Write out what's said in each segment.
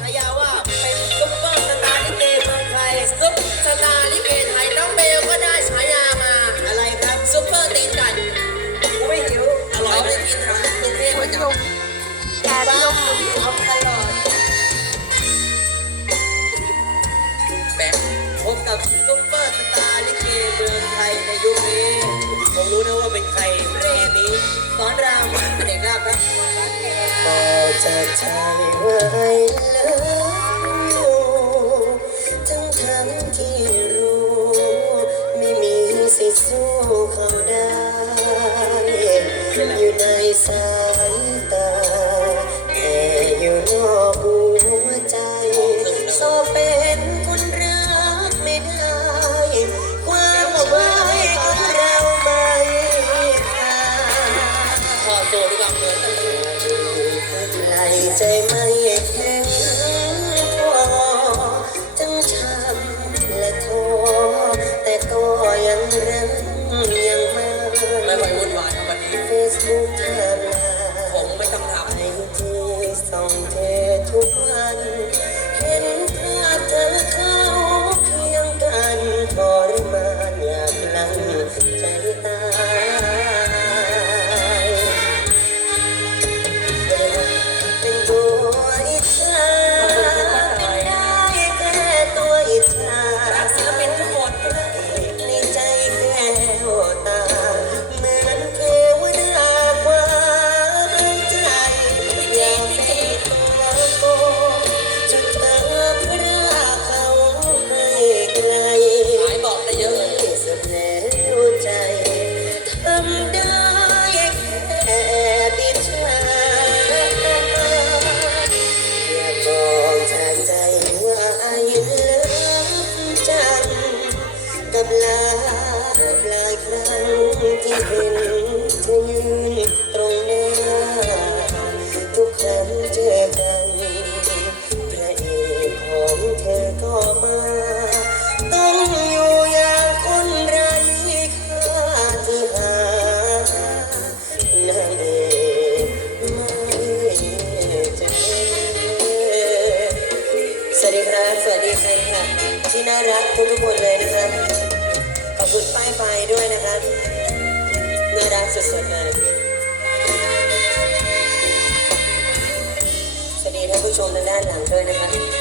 ฉายาว่าเป็นซุเปอร์สตาร์ลิเกมไทยซุปสตาร์ลิเกไทยน้องเบลก็ได้ฉายามาอะไรครับซุเปอร์ตีนไก่กูม่หิวอร่อยไปกินทางกรุงเทพมาจากแต่บ้านอยู่ที่ทำตลอดแบกพบกับซุเปอร์สตาร์ลิเกเมืองไทยในยุคนี้ผรู้นะว่าเป็นใครเรื่องนี้สอนรามเด็กหน้าครับ Oh, to tell you ทั้งทั้งที่รู้ ไม่มีสิทงสู้เขาได้ อยู่ในสาย ชมทางด้านหลังด้วยนะคะ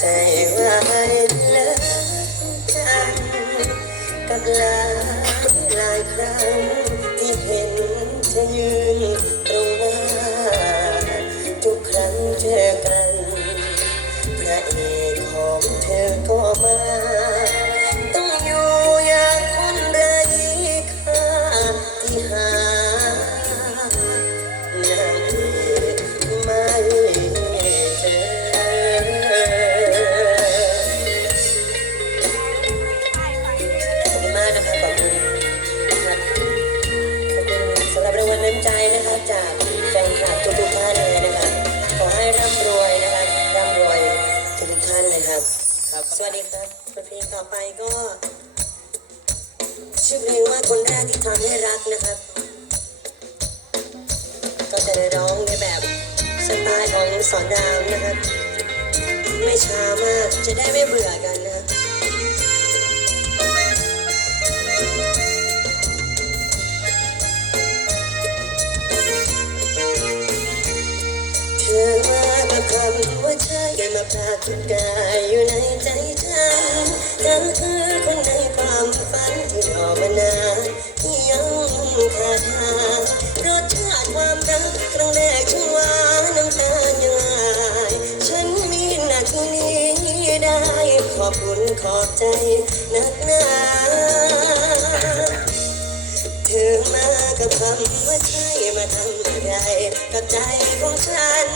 ใจว่าเลิกจำกับหลายหลายครั้งที่เห็นเธอยืน ต่อไปก็ชื่อเพลงว่าคนแรกที่ทำให้รักนะครับ ก็จะร้องในแบบสไตล์ของสอนดาวนะครับ ไม่ช้ามากจะได้ไม่เบื่อกันนะเธอมากับคำว่าเธออย่มาพลาดทุกการ คนในความฝันที่รอมานาที่ยังขาดหารสชาติความรักครั้งแรกชัางหวาน้ำตาอย่างไรฉันมีหน้าที่นี้ได้ขอบคุณขอบใจนักหนาเธอมากับคำว่าใช่มาทำอะไรกับใจของฉัน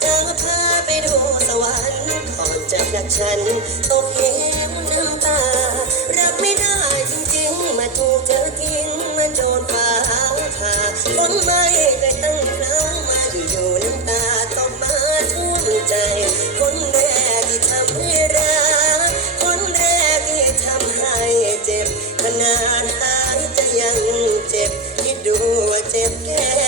เธอพาไปดูสวรรค์ก่อนจะกรักฉันตกเห ดฟ้าผ่าฝนไม่ได้ตั้งครั้งมาอยู่ๆน้ำตาตกมาทุ่มใจ คนแรกที่ทำให้รัก คนแรกที่ทำให้เจ็บ ขนาดหายใจยังเจ็บ คิดดูว่าเจ็บแค่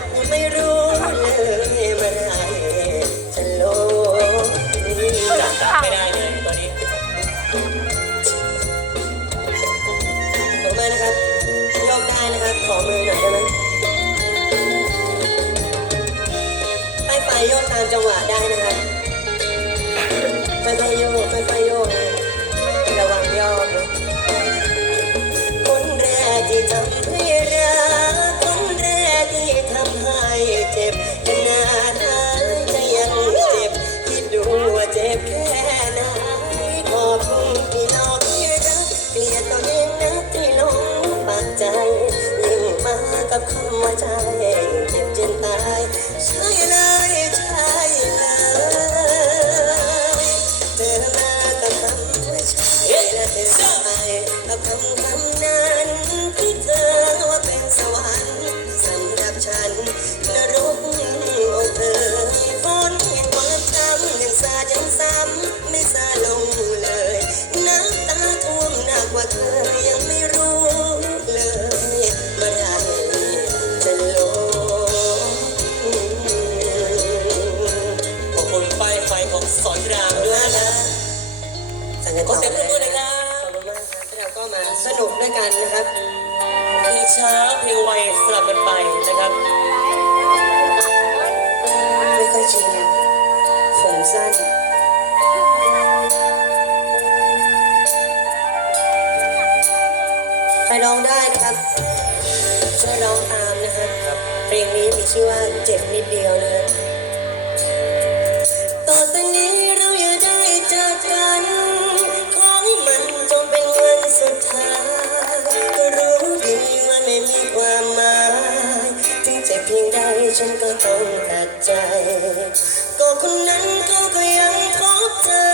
คนนั้นเขาก็ยังคบเธอ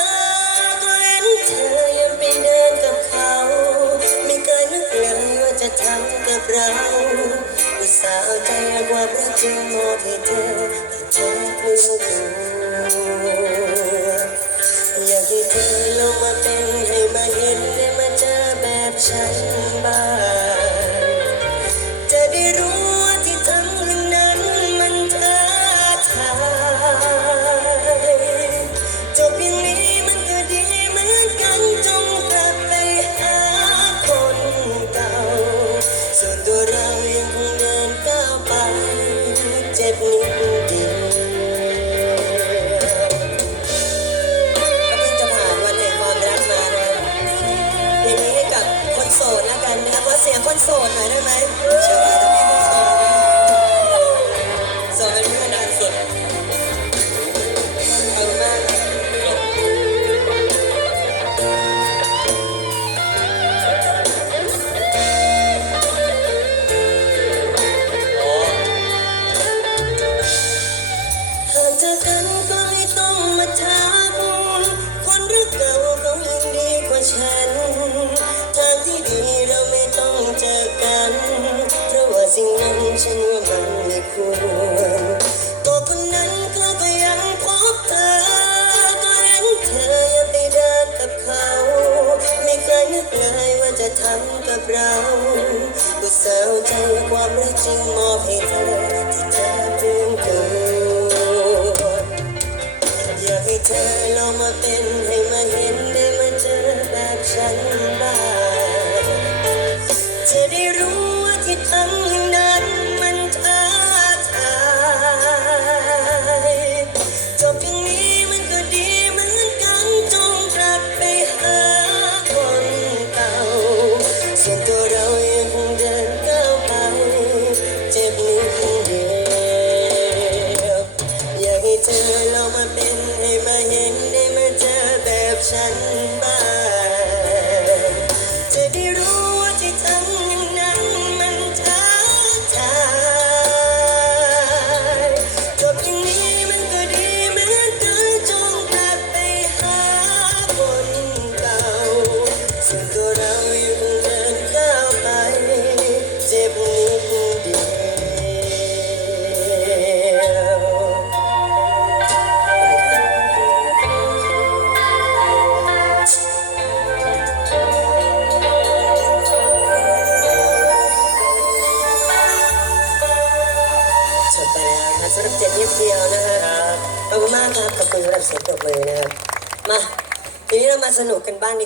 ก็เห็นเธอยังไปเดินกับเขา ไม่เคยนึกเยว่าจะทำกับเราอุตสาห์ใจกว่ารักจะมอบให้เธอแต่เม่รู้ตัอยากให้เธอลงมาเป็น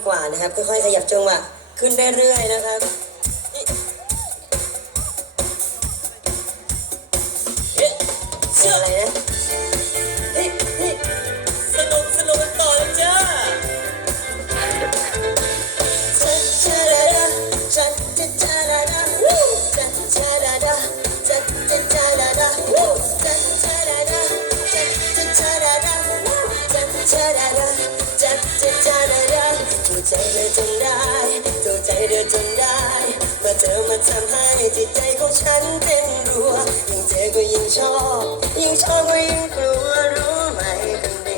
กว่านะครับ ค่อยๆขยับจังหวะขึ้นเรื่อยๆนะครับเป็นอะไรนะ จนได้มาเจอมาทำให้จิตใจของฉันเป็นรัว ยิ่งเจอก็ยิ่งชอบ ยิ่งชอบก็ยิ่งกลัวรู้ไหมคนดี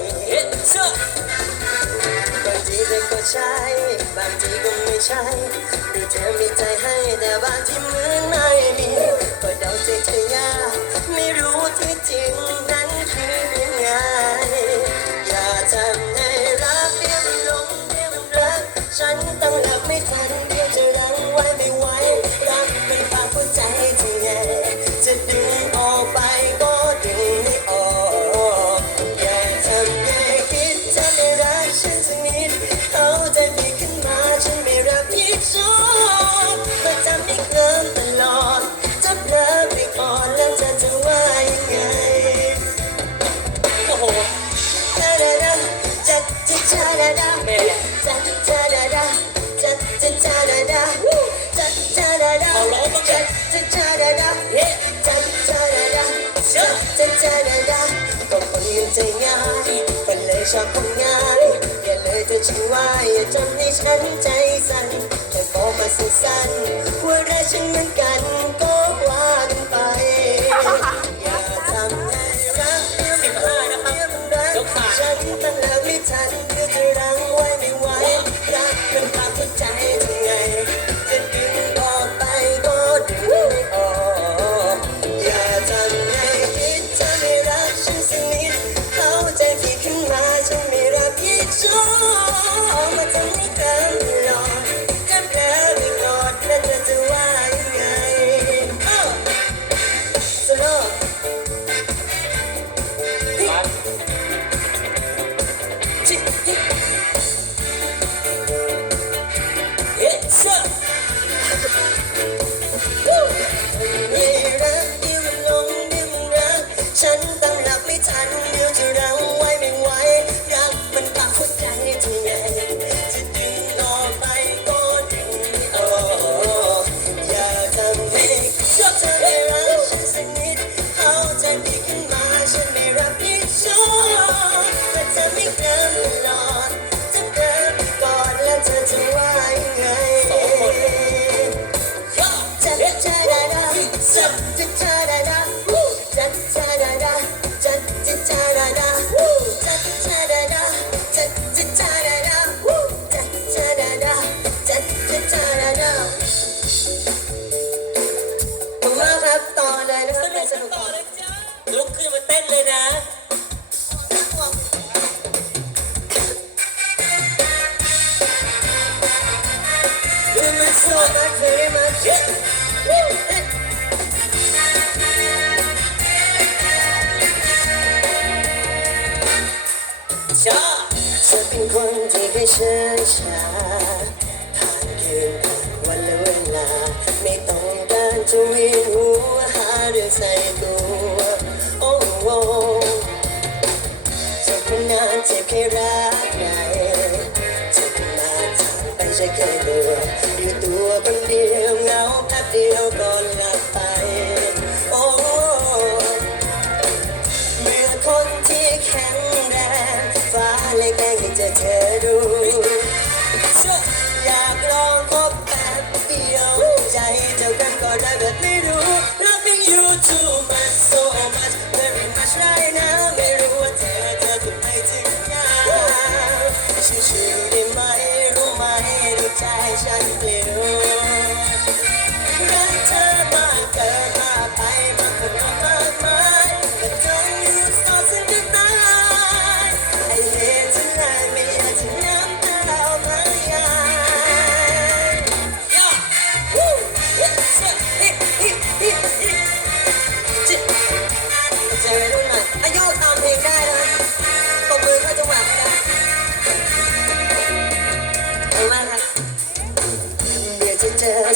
บางทีเธอก็ใช่ บางทีก็ไม่ใช่ดูเธอมีใจให้แต่บางทีเหมือนไม่มีก็เดาใจเธอยากไม่รู้ที่จริงนั้นคือยังไงอย่าทำให้รักเดียวลงเดียวรักฉันต้องหลับไม่ทัน ก็คนยังใจง่ายมันเลยชอบคนง่ายอย่าเลยเธอช่างว่าอย่าทำให้ฉันใจสั่นแค่บอกมาสั้นๆว่ารักฉันเหมือนกันก็ว่ากันไป อย่าทำให้รักเพื่อนรักเพื่อนรักฉันตั้งแล้วไม่ทัน Yeah. เธอเป็นคนที่ให้เชื่อชาผ่านคืนวันและเาไม่ต้องการจะเวีหัวหาเรื่องใส่ตัว โอ้โหเธอเป็นนานเจ็บคร ไปใช่แค่ตัวอยู่ตัวคนเดียวเหงาแป๊บเดียวก่อนหลับไป โอ้เมื่อคนที่แข็งแรงฟ้าเลยแกล้งให้เจอเธอ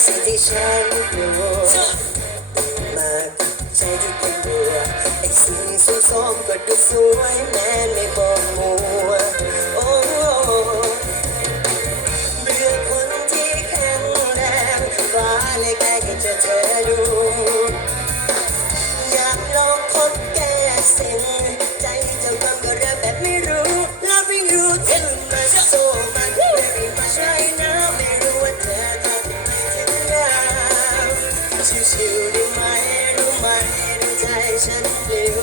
สิ่งที่ฉันกลัวชามาใจที่เป็นบัวไอ้สิ่งสูงส่งก็ดูสวยแม้ไม่บอกมัวโอ้เบื่อคนที่แข็งแรงฟ้าเลยแกล้งให้เจอเธอดู อยากลองคบแก้สิ่ง ฉันเร็ว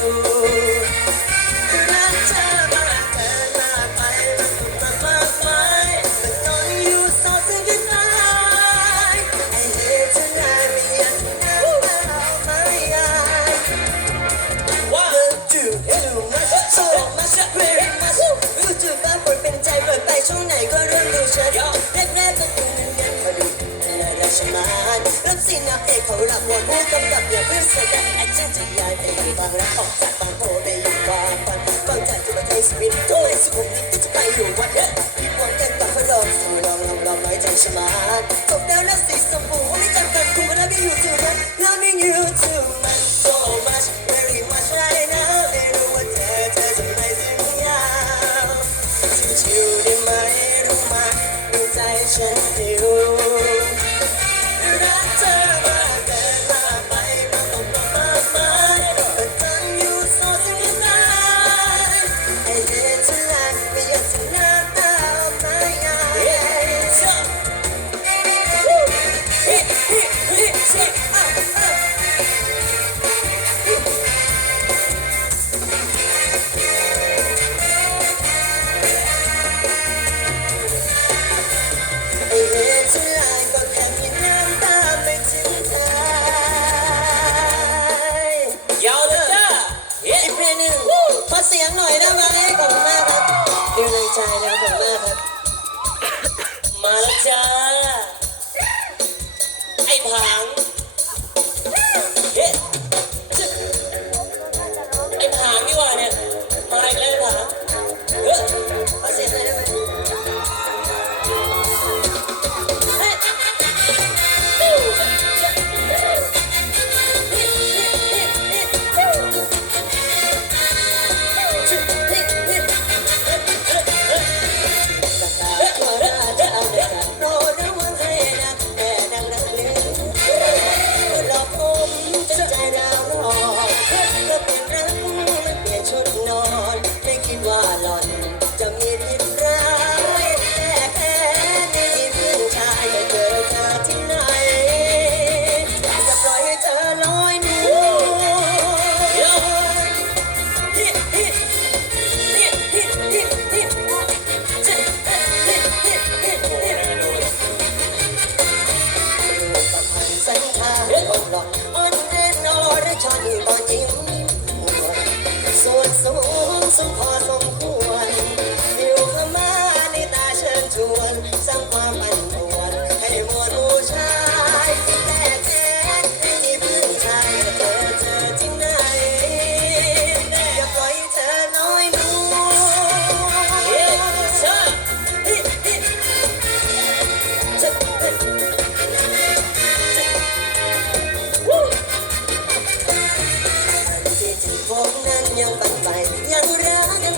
รักเธอมากเกินมากไปมันสุดมากมากมาย But don't you stop thinking I I hate tonight ไม่อยากนั่งเล่าไม่อยากว้า Love you too much so much very much รู้จุดบ้าปวดเป็นใจปิดไปช่องไหนก็เริ่มดูชัดแรกๆก็คงเนียนๆพอดู น่ารักชมัดรับสินาเอกเขารับหมดผู้กำกับอย่าเพิ่งแสดงแอคชั่นจะย้ายไปอยู่บางรักออกจากบางโพได้อยู่บางปันบางจากจะมาใช้ชีวิตก็ไม่สุขุมวิทก็จะไปอยู่วัดเฮ้ยคิดหวังกันต่อพระรองสู่ลองลองลองน้อยใจชะมัดจบแล้วนะสีสมบูรณ์ไม่จำกันคุณก็ได้ไปอยู่ถูก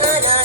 ยัง